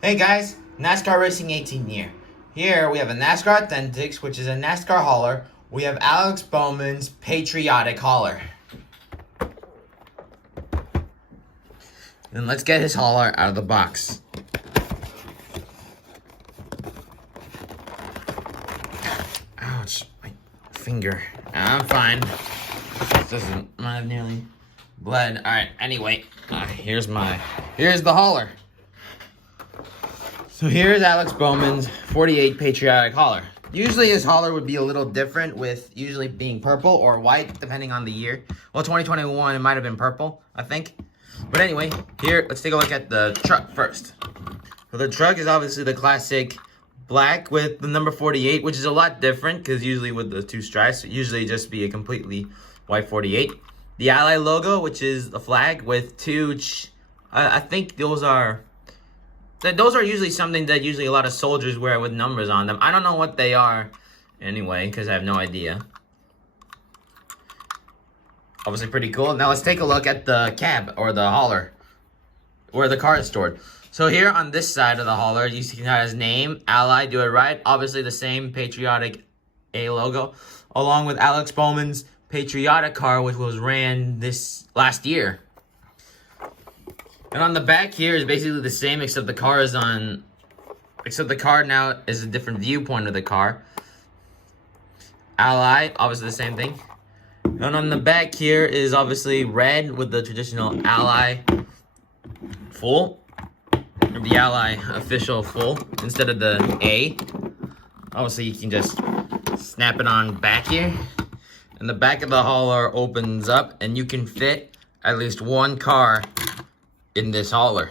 Hey guys, NASCAR Racing 18 year. Here we have a NASCAR Authentics, which is a NASCAR hauler. We have Alex Bowman's Patriotic hauler. And let's get his hauler out of the box. Ouch, my finger. I'm fine. This doesn't nearly bled. Alright, anyway, here's the hauler. So here's Alex Bowman's 48 Patriotic hauler. Usually his hauler would be a little different, with usually being purple or white, depending on the year. Well, 2021, it might have been purple, I think. But anyway, here, let's take a look at the truck first. So the truck is obviously the classic black with the number 48, which is a lot different, because usually with the two stripes, it usually just be a completely white 48. The Ally logo, which is the flag with two, I think those are usually something that usually a lot of soldiers wear with numbers on them. I don't know what they are anyway, because I have no idea. Obviously pretty cool. Now let's take a look at the cab, or the hauler, where the car is stored. So here on this side of the hauler, you see his name, Ally, do it right. Obviously the same Patriotic A logo, along with Alex Bowman's Patriotic car, which was ran this last year. And on the back here is basically the same, except the car now is a different viewpoint of the car. Ally, obviously the same thing. And on the back here is obviously red with the traditional Ally full. Or the Ally official full instead of the A. Obviously you can just snap it on back here. And the back of the hauler opens up and you can fit at least one car in this hauler.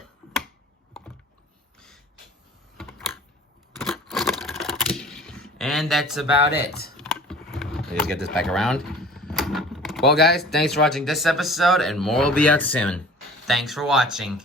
And that's about it. Let's get this back around. Well guys, thanks for watching this episode, and more will be out soon. Thanks for watching.